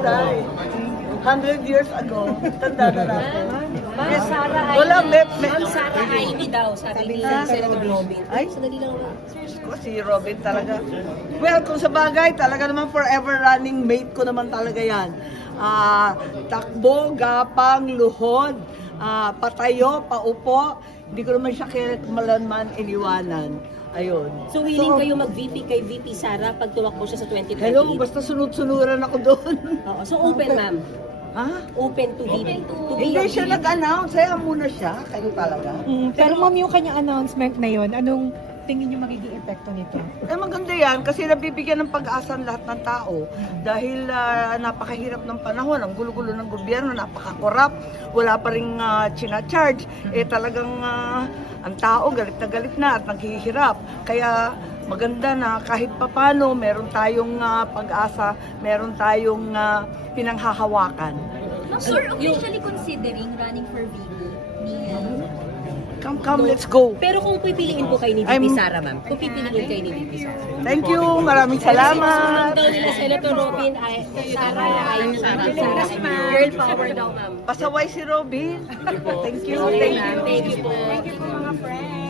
Day. 100 years ago. Tanda na natin. Ma'am Sara Wala, Ma'am Sara Amy daw, sabi ni Senator Robin. Ay, Sandali lang. ko, si Robin talaga. Well, kung sa bagay, talaga naman forever running mate ko naman talaga yan. Takbo, gapang, luhod, patayo, paupo. Hindi ko naman siya kailanman iniwanan. Ayun. So willing kayo mag-VP kay VP Sara pag tumakbo siya sa 2028? Hello, basta sunod-sunuran ako doon. Oo, so open ma'am. Ha? Open to VP. Hindi siya nag-announce, kaya muna siya. Kayo talaga. Pero ma'am, yung kanyang announcement na yun, anong tingin niyo magiging epekto nito? Eh maganda yan kasi nabibigyan ng pag-asa ang lahat ng tao dahil napakahirap ng panahon, ang gulo-gulo ng gobyerno, napaka-corrupt, wala pa rin china-charge, eh talagang ang tao galit na at naghihirap. Kaya maganda na kahit papano meron tayong pag-asa, meron tayong pinanghahawakan. Ma'am, sir, officially considering running for VP ni Come, let's go. Pero kung pipiliin po kayo ni VP Sara ma'am, kung pipiliin kayo ni VP Sara. Thank you, maraming salamat. Daw nila Senator Robin ay Sara ay girl power daw ma'am. Pasaway si Robin. Thank you. Thank you po. Thank you po mga friends.